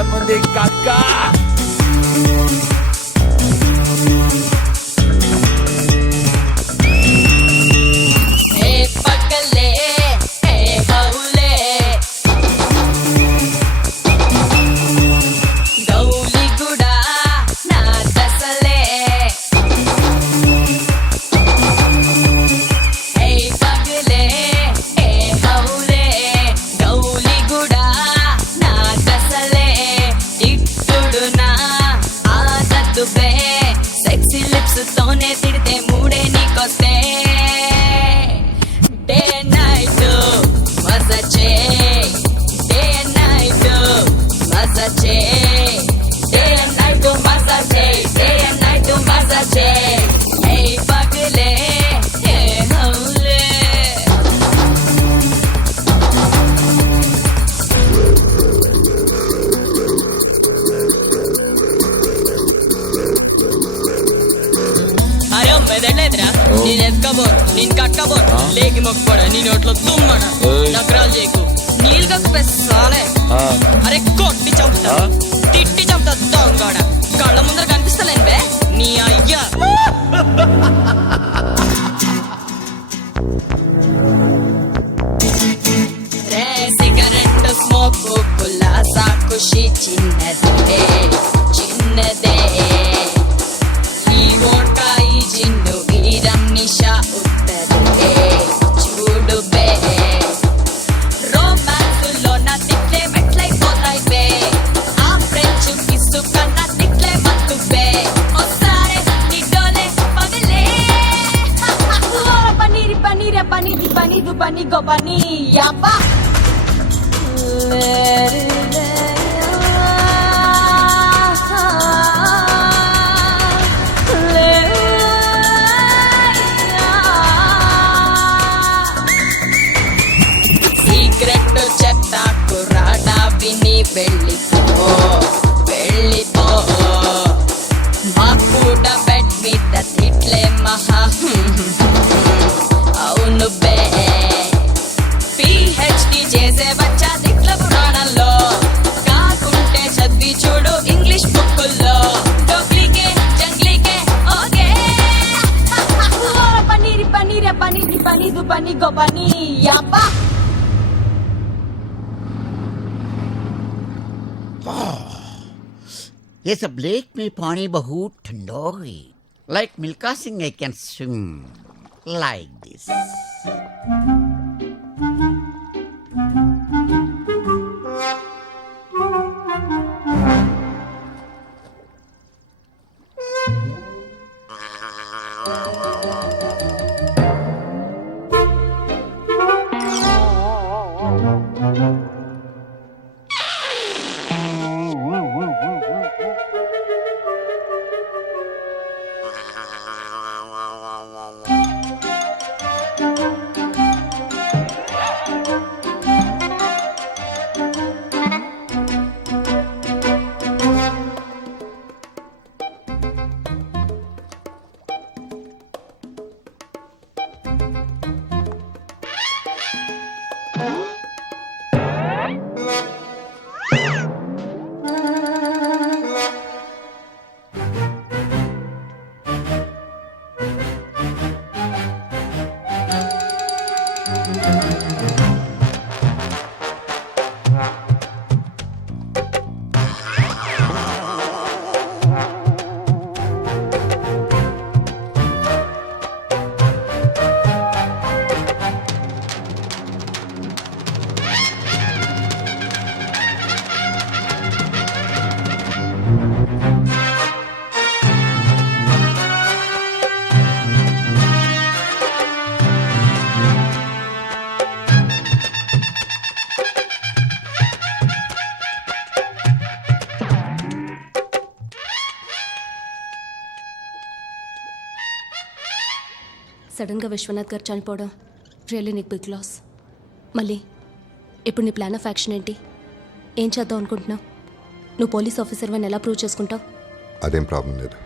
ఏముంది కక్క నేను కక్కబో లేకి మొక్కబడ నీ నోట్లో తుమ్మడ నగరాలు చేయకు నీళ్ళు కప్పిస్తాలే అరే కొట్టి చంపుతా తిట్టి చంపుతా దొంగడ కళ్ళ ముందర కనిపిస్తలేను బే నీ అయ్యా రే సిగరెట్ స్మోక్ కులాసా ఖుషి చిన్నదే చిన్నదే ఈ ఓటా ఈ జిన్ను నిషా ఉత్తరే చూడు బే రొమాన్సులో నా తిట్లే మెట్లైపోతాయి బే ఆ ఫ్రెంచ్ కిస్సు కన్నా తిట్లే మత్తు బే ఒసారే నీ డోలే పగలే పనీరి పనీరే పనీరి పనీరు పని గోపని యాపా వెళ్ళిపో వెళ్ళిపో మాకూడ బెడ్ మీద తిట్లే మహా అవును బే PhD చేసే బచ్చా తిట్ల పురాణంలో కాకుంటే చదివి చూడు ఇంగ్లీష్ బుక్కుల్లో డోక్లీకే జంగ్లీకే ఓకే పనీరి పనీరే పనీరి పనీరు పని గోపని యాపా ये सब लेक में पानी बहुत ठंडा हो गई like Milkha Singh I can swim like this సడన్గా విశ్వనాథ్ గారు చనిపోవడం రియల్లీ నీకు బిగ్ లాస్. మళ్ళీ ఇప్పుడు నీ ప్లాన్ ఆఫ్ యాక్షన్ ఏంటి? ఏం చేద్దాం అనుకుంటున్నావు? నువ్వు పోలీస్ ఆఫీసర్ అని ఎలా ప్రూవ్ చేసుకుంటావు? అదేం ప్రాబ్లం లేదు.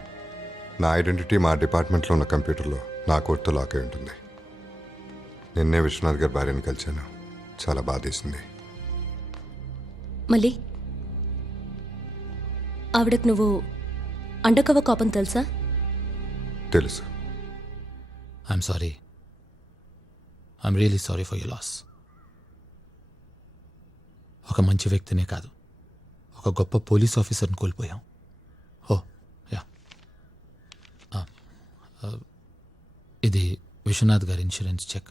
నా ఐడెంటిటీ మా డిపార్ట్మెంట్లో ఉన్న కంప్యూటర్లో నా కోడ్తో లాక్ అయి ఉంటుంది. నిన్నే విశ్వనాథ్ గారి భార్యను కలిశాను. చాలా బాధేసింది. మళ్ళీ ఆవిడకు నువ్వు అండర్ కవర్ కాపని తెలుసా? తెలుసు. I'm sorry. I'm really sorry for you loss. ఒక మంచి వ్యక్తినే కాదు, ఒక గొప్ప పోలీస్ ఆఫీసర్ని కోల్పోయాం. ఓ యా, ఇది విశ్వనాథ్ గారి insurance check.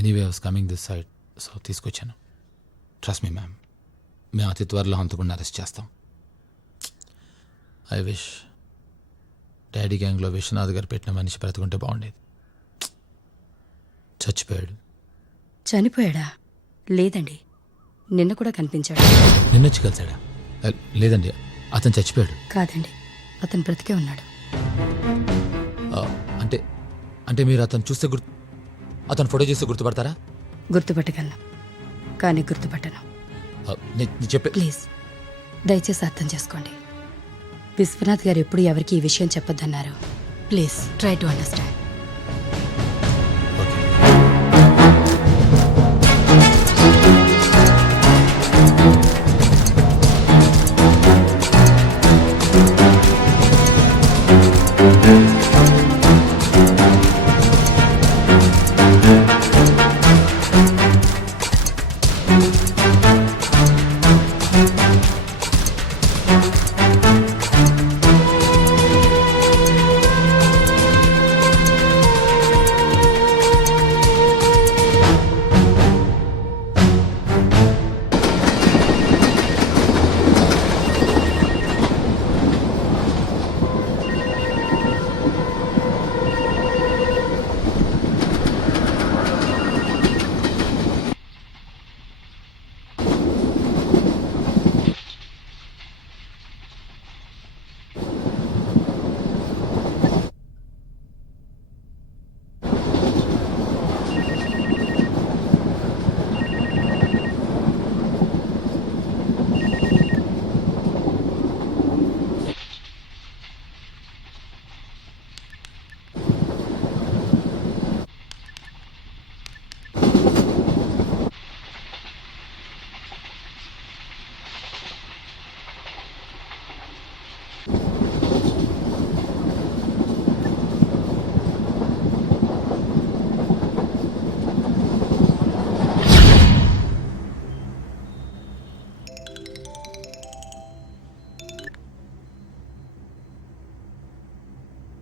Anyway was coming this side, so తీసుకొచ్చాను. ట్రస్ట్ మీ మ్యామ్, మేము అతి త్వరలో హంతకుండా అరెస్ట్ చేస్తాం. ఐ విష్ డాడీ గ్యాంగ్లో విశ్వనాథ్ గారు పెట్టిన మనిషి బ్రతుకుంటే బాగుండేది. చచ్చిపోయాడు. చనిపోయాడా? లేదండి, నిన్న కూడా కనిపించాడు. నిన్నొచ్చి కలిసాడా? లేదండి, అతను చచ్చిపోయాడు. కాదండి, అతను బ్రతికే ఉన్నాడు. అంటే అంటే మీరు అతను చూస్తే అతను ఫోటో చూస్తే గుర్తుపడతారా? గుర్తుపట్టగలను, కానీ గుర్తుపట్టను. నేను చెప్పే ప్లీజ్ దయచేసి అర్థం చేసుకోండి. విశ్వనాథ్ గారు ఎప్పుడు ఎవరికి ఈ విషయం చెప్పొద్దన్నారు. Please try to understand. Okay.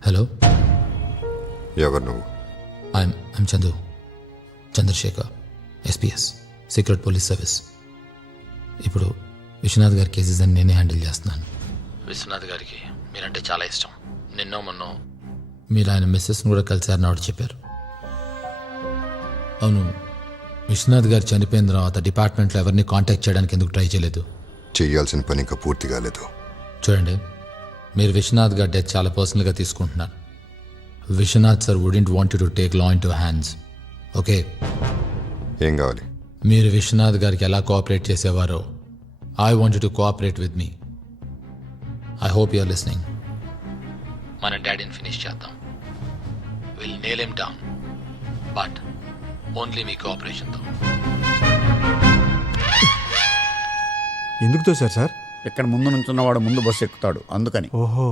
Hello, ఎవరు నువ్వు? I'm Chandrasekhar, SPS, secret police service. ఇప్పుడు విశ్వనాథ్ గారి కేసెస్ అని నేనే హ్యాండిల్ చేస్తున్నాను. విశ్వనాథ్ గారికి మీరంటే చాలా ఇష్టం. నిన్నో మొన్నో మీరు ఆయన మిస్సెస్ని కూడా కలిసారని ఆవిడ చెప్పారు. అవును, విశ్వనాథ్ గారు చనిపోయిన తర్వాత డిపార్ట్మెంట్లో ఎవరిని కాంటాక్ట్ చేయడానికి ఎందుకు ట్రై చేయలేదు? చేయాల్సిన పని ఇంకా పూర్తి కాలేదు. చూడండి, మీరు విశ్వనాథ్ గారి డెత్ చాలా పర్సనల్గా తీసుకుంటున్నారు. Viswanath sir wouldn't want to take law into hands. Okay, ఏం కావాలి? మీరు విశ్వనాథ్ గారికి ఎలా కోఆపరేట్ చేసేవారో I want to cooperate with మీ. I hope you're listening. మన డాడీని ఫినిష్ చేద్దాం. Will nail him down, but only మీ కోఆపరేషన్తో. ఎందుకు తోశారు సార్? ఇక్కడ ముందు నుంచున్నవాడు ముందు బస్సు ఎక్కుతాడు, అందుకని. ఓహో,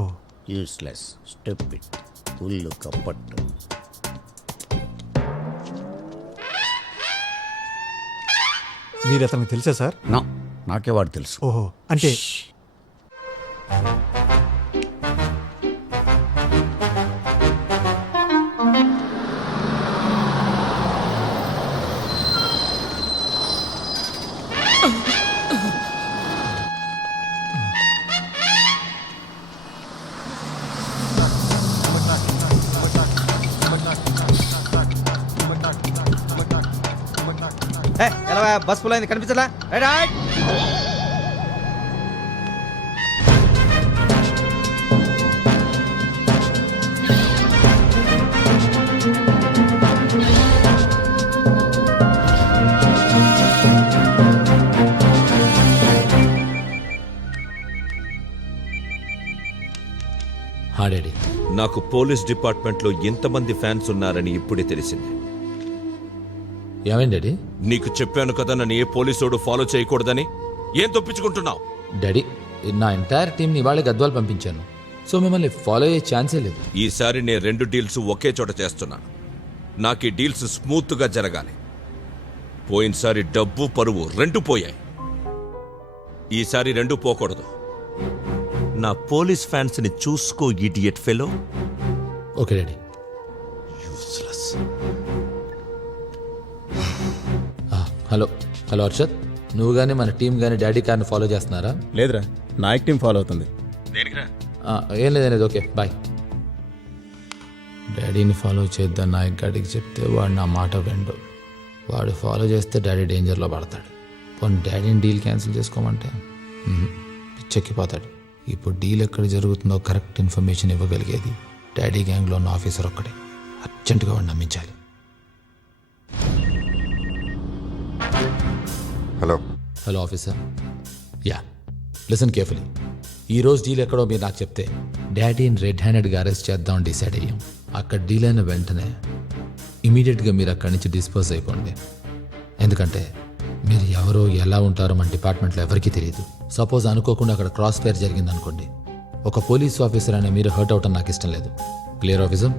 యూస్లెస్ స్టెప్ ఇట్ ఫుల్ కప్పట్టు. మీరు అతనికి తెలుసా సార్? నాకే వాడు తెలుసు. ఓహో, అంటే ఎలా బస్ ఫుల్ అయింది, కనిపించలా? రైట్. డాడీ, నాకు పోలీస్ డిపార్ట్మెంట్లో ఎంతమంది ఫ్యాన్స్ ఉన్నారని ఇప్పుడే తెలిసింది. ఏమైంది డాడీ? నీకు చెప్పాను కదా నన్ను ఏ పోలీసోడు ఫాలో చేయకూడదని. ఏం తప్పించుకుంటున్నావు? డాడీ, నా ఎంటైర్ టీంని ఇవాళ గద్వాలు పంపించాను, సో మిమ్మల్ని ఫాలో అయ్యే ఛాన్సే లేదు. ఈసారి నేను 2 డీల్స్ ఒకే చోట చేస్తున్నాను. నాకు ఈ డీల్స్ స్మూత్గా జరగాలి. పోయినసారి డబ్బు పరువు 2 పోయాయి. ఈసారి 2 పోకూడదు. నా పోలీస్ ఫ్యాన్స్ ని చూసుకో idiot fellow. Okay daddy. Useless. Hello hello Arshad, నువ్వు కానీ మన టీం కానీ డాడీ కార్ని ఫాలో చేస్తున్నారా? లేదురా, నాయక్ టీం ఫాలో అవుతుంది. ఏం లేదు, ఓకే బాయ్. డాడీని ఫాలో చేద్దాం నాయక్ గాడికి చెప్తే వాడు నా మాట విండు. వాడు ఫాలో చేస్తే డాడీ డేంజర్లో పడతాడు. పోనీ డాడీని డీల్ క్యాన్సిల్ చేసుకోమంటే పిచ్చెక్కిపోతాడు. ఇప్పుడు డీల్ ఎక్కడ జరుగుతుందో కరెక్ట్ ఇన్ఫర్మేషన్ ఇవ్వగలిగేది డాడీ గ్యాంగ్లో ఉన్న ఆఫీసర్ ఒక్కడే. అర్జెంటుగా వాడిని నమ్మించాలి. Hello hello officer. Yeah, listen carefully. ఈరోజు డీల్ ఎక్కడో మీరు నాకు చెప్తే డాడీని రెడ్ హ్యాండెడ్గా అరెస్ట్ చేద్దామని డిసైడ్ అయ్యాం. అక్కడ డీల్ అయిన వెంటనే ఇమీడియట్గా మీరు అక్కడి నుంచి డిస్పోజ్ అయిపోండి. ఎందుకంటే మీరు ఎవరో ఎలా ఉంటారో మన డిపార్ట్మెంట్లో ఎవరికీ తెలియదు. సపోజ్ అనుకోకుండా అక్కడ క్రాస్ ఫైర్ జరిగిందనుకోండి, ఒక పోలీస్ ఆఫీసర్ అనే మీరు హర్ట్ అవటం నాకు ఇష్టం లేదు. Clear officer?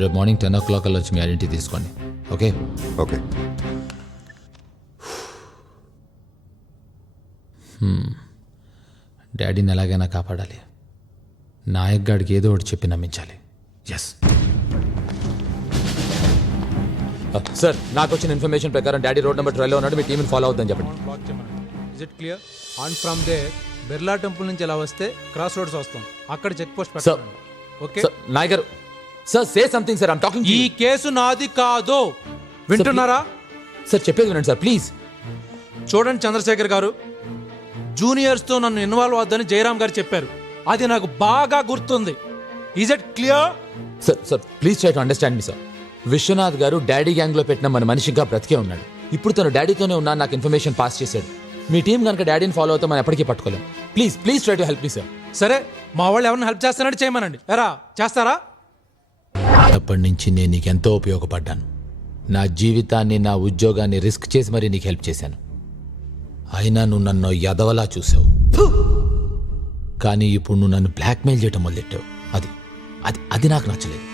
రేపు మార్నింగ్ 10 o'clock కల్లా వచ్చి మీ ఐడెంటిటీ తీసుకోండి. Okay okay. డాడీని ఎలాగైనా కాపాడాలి. నాయక్ గాడికి ఏదో ఒకటి చెప్పి నమ్మించాలి. ఎస్ సార్, నాకు వచ్చిన ఇన్ఫర్మేషన్ ప్రకారం డాడీ రోడ్ నెంబర్ 12లో ఉన్నాడు. మీ టీంని ఫాలో అవుతుందని చెప్పండి. Is it clear? On from there Birla temple నుంచి ఎలా వస్తే క్రాస్ రోడ్స్ వస్తాం, అక్కడ చెక్ పోస్ట్ సార్ పెట్టండి. ఓకే. సార్, నాయక్ గారు sir, say something sir. I'm talking. ఈ కేసు నాది కాదు, వింటున్నారా? సార్ చెప్పేది వినండి సార్ ప్లీజ్. చూడండి చంద్రశేఖర్ గారు, జూనియర్స్తో నన్ను ఇన్వాల్వ్ అవుద్దని జయరామ్ గారు చెప్పారు. అది నాకు బాగా గుర్తుంది. Is it clear? Sir sir please try to understand me sir. Vishwanath గారు డాడీ గ్యాంగ్లో పెట్టిన మన మనిషిగా బ్రతికే ఉన్నాడు. ఇప్పుడు తను డాడీతోనే ఉన్నా నాకు ఇన్ఫర్మేషన్ పాస్ చేశాడు. మీ టీం కనుక డాడీని ఫాలో అవుతాం మనం ఎప్పటికీ పట్టుకోలేం. Please please try to help me sir. సరే, మా వాళ్ళు ఎవరిని హెల్ప్ చేస్తానంటే చేయమనండి. ఎరా చేస్తారా? అప్పటి నుంచి నేను నీకు ఎంతో ఉపయోగపడ్డాను. నా జీవితాన్ని, నా ఉద్యోగాన్ని రిస్క్ చేసి మరీ నీకు హెల్ప్ చేశాను. అయినా నువ్వు నన్ను ఎదవలా చూసావు. కానీ ఇప్పుడు నువ్వు నన్ను బ్లాక్మెయిల్ చేయటం మొదలెట్టావు. అది అది అది నాకు నచ్చలేదు.